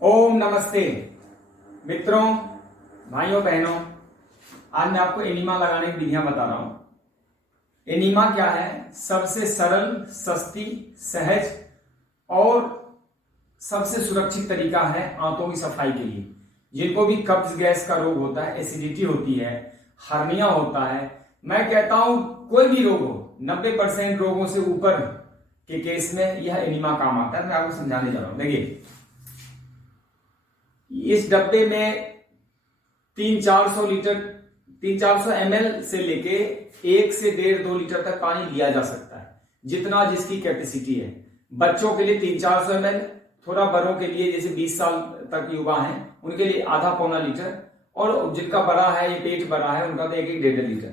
ओम नमस्ते मित्रों, भाइयों बहनों। आज मैं आपको एनीमा लगाने की विधियां बता रहा हूं। एनीमा क्या है? सबसे सरल, सस्ती, सहज और सबसे सुरक्षित तरीका है आंतों की सफाई के लिए। जिनको भी कब्ज गैस का रोग होता है, एसिडिटी होती है, हर्निया होता है, मैं कहता हूं कोई भी रोग हो, 90% रोगों से ऊपर के केस में यह एनीमा काम आता है। मैं आपको समझाने जा रहा हूं। देखिए, इस डब्बे में 300-400 ml से लेके 1 से 1.5-2 लीटर तक पानी लिया जा सकता है, जितना जिसकी कैपेसिटी है। बच्चों के लिए 300-400 ml, थोड़ा बड़ों के लिए जैसे 20 साल तक युवा हैं उनके लिए आधा पौना लीटर, और जिनका बड़ा है, ये पेट बड़ा है, उनका तो 1-1.5 लीटर।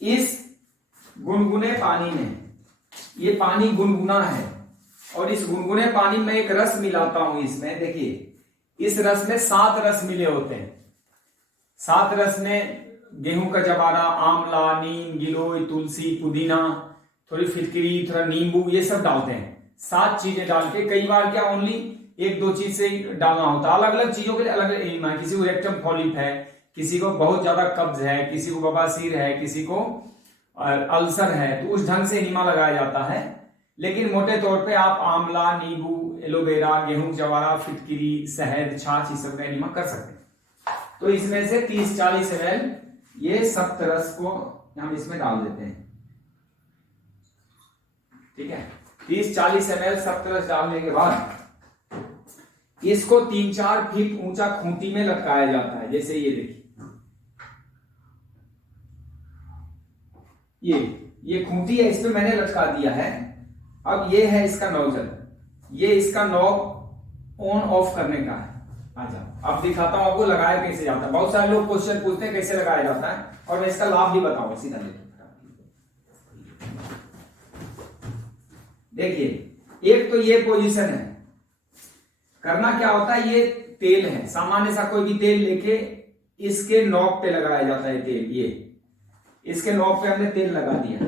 इस गुनगुने पानी में, ये पानी गुनगुना है और इस गुनगुने पानी में एक रस मिलाता हूं। इसमें देखिए, इस रस में 7 रस मिले होते हैं। 7 रस में गेहूं का जवारा, आंवला, नीम, गिलोय, तुलसी, पुदीना, थोड़ी फिटकरी, थोड़ा नींबू, ये सब डालते हैं। 7 चीजें डाल के, कई बार क्या ओनली 1-2 चीज से डालना होता है। अलग अलग चीजों के लिए अलग अलग एनीमा है। किसी को रेक्टम पॉलिप है, किसी को बहुत ज्यादा कब्ज है, किसी को बवासीर है, किसी को अल्सर है, तो उस ढंग से एनीमा लगाया जाता है। लेकिन मोटे तौर पे आप आंवला, नींबू, एलोवेरा, गेहूं जवारा, फिटकिरी, शहद, छाछ, इस सब का एनीमा कर सकते हैं। तो इसमें से 30-40 ml ये सख्त रस को हम इसमें डाल देते हैं। ठीक है, 30-40 ml सख्त रस डालने के बाद इसको 3-4 फीट ऊंचा खूंटी में लटकाया जाता है। जैसे ये देखिए, ये खूंटी है, इस पे मैंने लटका दिया है। अब ये है इसका नोजल, ये इसका नॉब ऑन ऑफ करने का है। अच्छा, अब दिखाता हूं आपको लगाया कैसे जाता है। बहुत सारे लोग क्वेश्चन पूछते हैं कैसे लगाया जाता है, और मैं इसका लाभ भी बताऊंगा। सीधा देखिए, एक तो ये पोजीशन है। करना क्या होता है, ये तेल है, सामान्य सा कोई भी तेल लेके इसके नॉब पे लगाया जाता है तेल। ये इसके नॉब पे हमने तेल लगा दिया।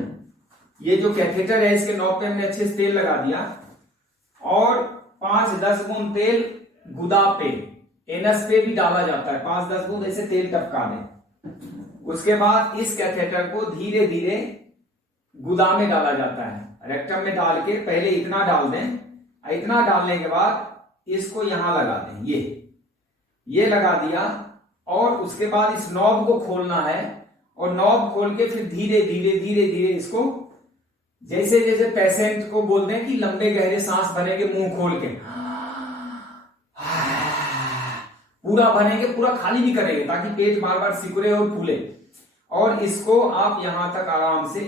ये जो कैथेटर है, इसके नॉब पे हमने अच्छे से तेल लगा दिया, और 5-10 बूंद तेल गुदा पे, एनस पे भी डाला जाता है। 5-10 बूंद ऐसे तेल टपका दें। उसके बाद इस कैथेटर को धीरे धीरे गुदा में डाला जाता है। रेक्टम में डाल के पहले इतना डाल दें, इतना डालने के बाद इसको यहां लगा दें। ये लगा दिया, और उसके बाद इस नॉब को खोलना है, और नॉब खोल के फिर धीरे धीरे इसको, जैसे जैसे पेशेंट को बोलते हैं कि लंबे गहरे सांस भरेंगे मुंह खोल के, पूरा भरेंगे, पूरा खाली भी करेंगे ताकि पेट बार बार सिकुड़े और फूले। और इसको आप यहां तक आराम से,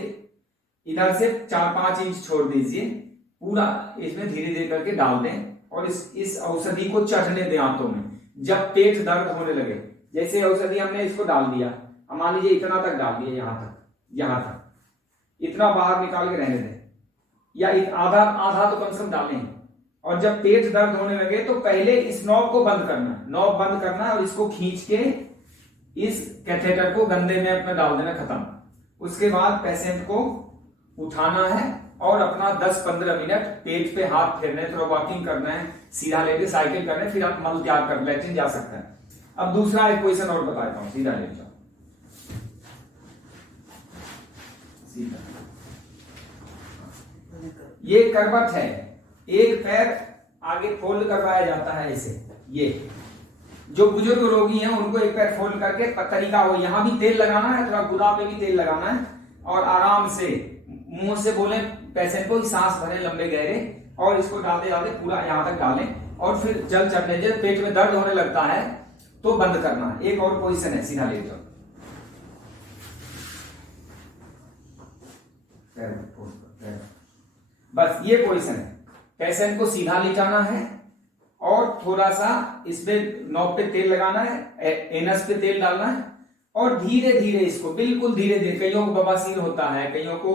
इधर से 4-5 इंच छोड़ दीजिए, पूरा इसमें धीरे धीरे करके डाल दें, और इस औषधि को चढ़ने दें आंतों में। जब पेट दर्द होने लगे, जैसे औषधि हमने इसको डाल दिया, मान लीजिए इतना तक डाल दिया, यहां तक इतना बाहर निकाल के रहने दें, या आधा तो कम से कम डालें। और जब पेट दर्द होने लगे तो पहले इस नॉब को बंद करना है, नॉब बंद करना है, और इसको खींच के इस कैथेटर को गंदे में अपना डाल देना, खत्म। उसके बाद पेशेंट को उठाना है और अपना 10-15 मिनट पेट पे हाथ फेरना है, थोड़ा वॉकिंग करना है, सीधा लेके साइकिल करना है, फिर आप मल त्याग कर लेटिन जा सकते हैं। अब दूसरा एक पोजिशन और बताता हूं, सीधा लेट जाओ, सीधा। ये करवट है, एक पैर आगे फोल्ड करवाया जाता है ऐसे। ये जो बुजुर्ग रोगी हैं उनको एक पैर फोल्ड करके तरीका हो, यहां भी तेल लगाना है, थोड़ा गुदा पे भी तेल लगाना है, और आराम से मुंह से बोले पेशेंट को सांस भरे लंबे गहरे, और इसको डालते डालते पूरा यहां तक डालें, और फिर जल चढ़ने, जब पेट में दर्द होने लगता है तो बंद करना है। एक और पोजीशन है, सीधा ले जाओ, बस ये पोजीशन है। पेशेंट को सीधा लिटाना है, और थोड़ा सा इस पे नॉब पे तेल लगाना है, एनस पे तेल डालना है, और धीरे धीरे इसको, बिल्कुल धीरे धीरे। कईयों को बवासीर होता है, कईयों को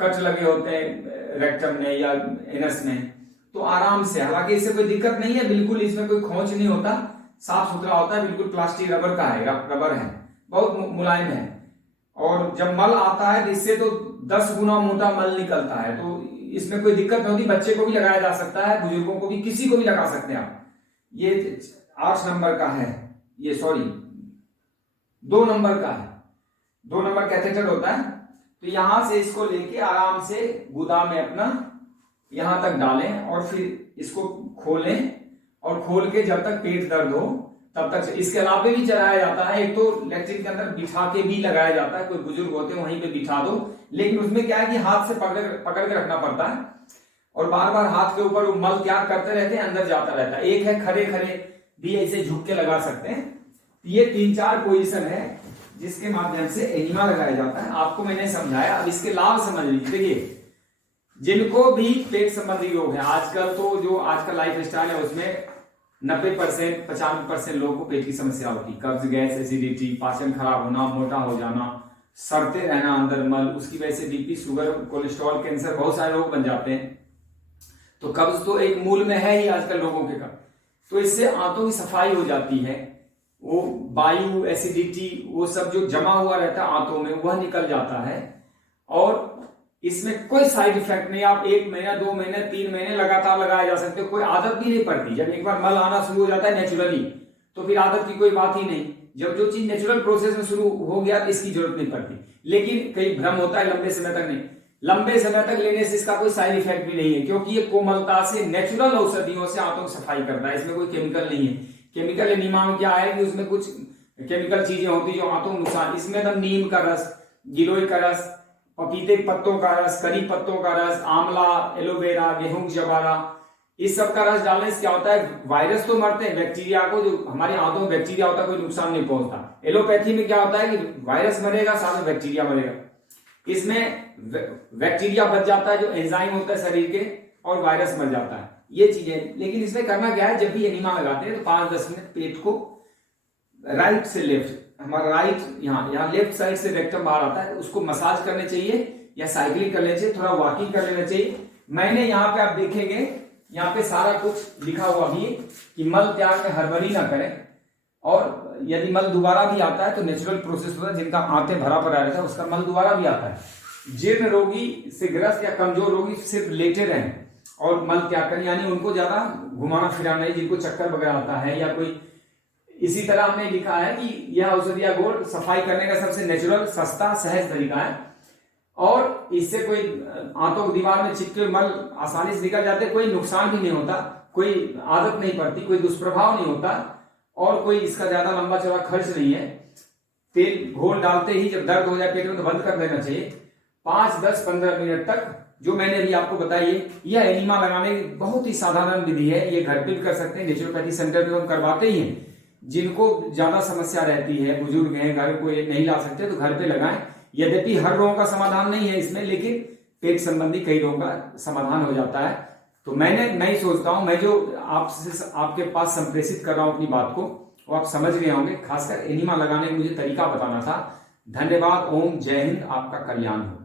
कट लगे होते हैं रेक्टम में या एनस में, तो आराम से, हालांकि इससे कोई दिक्कत नहीं है, बिल्कुल इसमें कोई खोंच नहीं होता, साफ सुथरा होता है, बिल्कुल प्लास्टिक रबर का है, रबर है, बहुत मुलायम है। और जब मल आता है, इससे तो 10 गुना मोटा मल निकलता है, तो इसमें कोई दिक्कत नहीं होती। बच्चे को भी लगाया जा सकता है, बुजुर्गों को भी, किसी को भी लगा सकते हैं आप। ये 8 नंबर का है, ये सॉरी 2 नंबर का है, 2 नंबर कैथेटर होता है। तो यहां से इसको लेके आराम से गुदा में अपना यहां तक डालें और फिर इसको खोलें, और खोल के जब तक पेट दर्द हो तब तक। इसके अलावा भी चलाया जाता है, एक तो लैट्रिन के अंदर बिठा के भी लगाया जाता है, कोई बुजुर्ग होते हैं वहीं पे बिठा दो, लेकिन उसमें क्या है कि हाथ से पकड़ के रखना पड़ता है और बार बार हाथ के ऊपर मल त्याग करते रहते हैं, अंदर जाता रहता है। एक है खड़े खड़े भी ऐसे झुक के लगा सकते हैं। ये 3-4 पोजीशन है जिसके माध्यम से एनिमा लगाया जाता है। आपको मैंने समझाया, अब इसके लाभ समझ लीजिए। देखिए, जिनको भी पेट संबंधी रोग है, आजकल तो जो आजकल लाइफ स्टाइल है उसमें 90% 95% लोगों को पेट की समस्या होती है। कब्ज, गैस, एसिडिटी, पाचन खराब होना, मोटा हो जाना, सड़ते रहना अंदर मल, उसकी वजह से बीपी, शुगर, कोलेस्ट्रॉल, कैंसर, बहुत सारे रोग बन जाते हैं। तो कब्ज तो एक मूल में है ही आजकल लोगों के का। तो इससे आंतों की सफाई हो जाती है, वो वायु, एसिडिटी, वो सब जो जमा हुआ रहता है आंतों में वह निकल जाता है। और इसमें कोई साइड इफेक्ट नहीं। आप 1 महीना, 2 महीने, 3 महीने लगातार लगाए जा सकते हो, कोई आदत भी नहीं पड़ती। जब एक बार मल आना शुरू हो जाता है नेचुरली, तो फिर आदत की कोई बात ही नहीं। जब जो चीज नेचुरल प्रोसेस में शुरू हो गया तो इसकी जरूरत नहीं पड़ती। लेकिन कई भ्रम होता है लंबे समय तक नहीं, लंबे समय तक लेने से इसका कोई साइड इफेक्ट भी नहीं है, क्योंकि ये कोमलता से, नेचुरल औषधियों से आंतों की सफाई करता है। इसमें कोई केमिकल नहीं है। केमिकल एनीमा में क्या है कि उसमें कुछ केमिकल चीजें होती है जो आंतों को नुकसान। इसमें एकदम नीम का रस, गिलोय का रस, पपीते पत्तों का रस, करी पत्तों का रस, आंवला, एलोवेरा, गेहूं की जवारा, इस सब का रस डालने से क्या होता है, वायरस तो मरते हैं, बैक्टीरिया को, जो हमारे आंतों में बैक्टीरिया होता है, कोई नुकसान नहीं पहुंचता। एलोपैथी में क्या होता है कि वायरस मरेगा, साथ में बैक्टीरिया मरेगा। इसमें बैक्टीरिया बच जाता है जो एंजाइम होता है शरीर के, और वायरस मर जाता है। ये चीजें, लेकिन इसमें करना क्या है, जब भी एनीमा लगाते हैं तो 5-10 मिनट पेट को राइट से लेफ्ट, हमारा राइट यहाँ लेफ्ट साइड से रेक्टम बाहर आता है, उसको मसाज करने चाहिए या साइकिलिंग कर लेना चाहिए, थोड़ा वॉकिंग कर लेना चाहिए। मैंने यहाँ पे आप देखेंगे, यहाँ पे सारा कुछ लिखा हुआ भी कि मल त्याग में हड़बड़ी ना करें, और यदि मल दोबारा भी आता है तो नेचुरल प्रोसेस होता है। जिनका आंतें भरा पड़ा रहता है उसका मल दोबारा भी आता है। जीर्ण रोगी से ग्रस्त या कमजोर रोगी सिर्फ लेटे रहें और मल त्याग करें, यानी उनको ज्यादा घुमाना फिराना नहीं, जिनको चक्कर वगैरह आता है या कोई। इसी तरह हमने लिखा है कि यह औषधिया घोल सफाई करने का सबसे नेचुरल, सस्ता, सहज तरीका है, और इससे कोई आंतों की दीवार में चिपके मल आसानी से निकल जाते, कोई नुकसान भी नहीं होता, कोई आदत नहीं पड़ती, कोई दुष्प्रभाव नहीं होता, और कोई इसका ज्यादा लंबा चौड़ा खर्च नहीं है। तेल घोल डालते ही जब दर्द हो जाए पेट में तो बंद कर देना चाहिए। 5, 10, 15 मिनट तक जो मैंने अभी आपको बताई है, यह एनीमा लगाने की बहुत ही साधारण विधि है। ये घर पे भी कर सकते हैं, नेचुरोपैथी सेंटर में हम करवाते ही हैं। जिनको ज्यादा समस्या रहती है, बुजुर्ग हैं, घर को नहीं ला सकते, तो घर पे लगाएं। यद्यपि हर रोग का समाधान नहीं है इसमें, लेकिन पेट संबंधी कई रोगों का समाधान हो जाता है। तो मैं नहीं सोचता हूं, मैं जो आपसे आपके पास संप्रेषित कर रहा हूं अपनी बात को, वो आप समझ गए होंगे। खासकर एनीमा लगाने का मुझे तरीका बताना था। धन्यवाद। ओम जय हिंद, आपका कल्याण हो।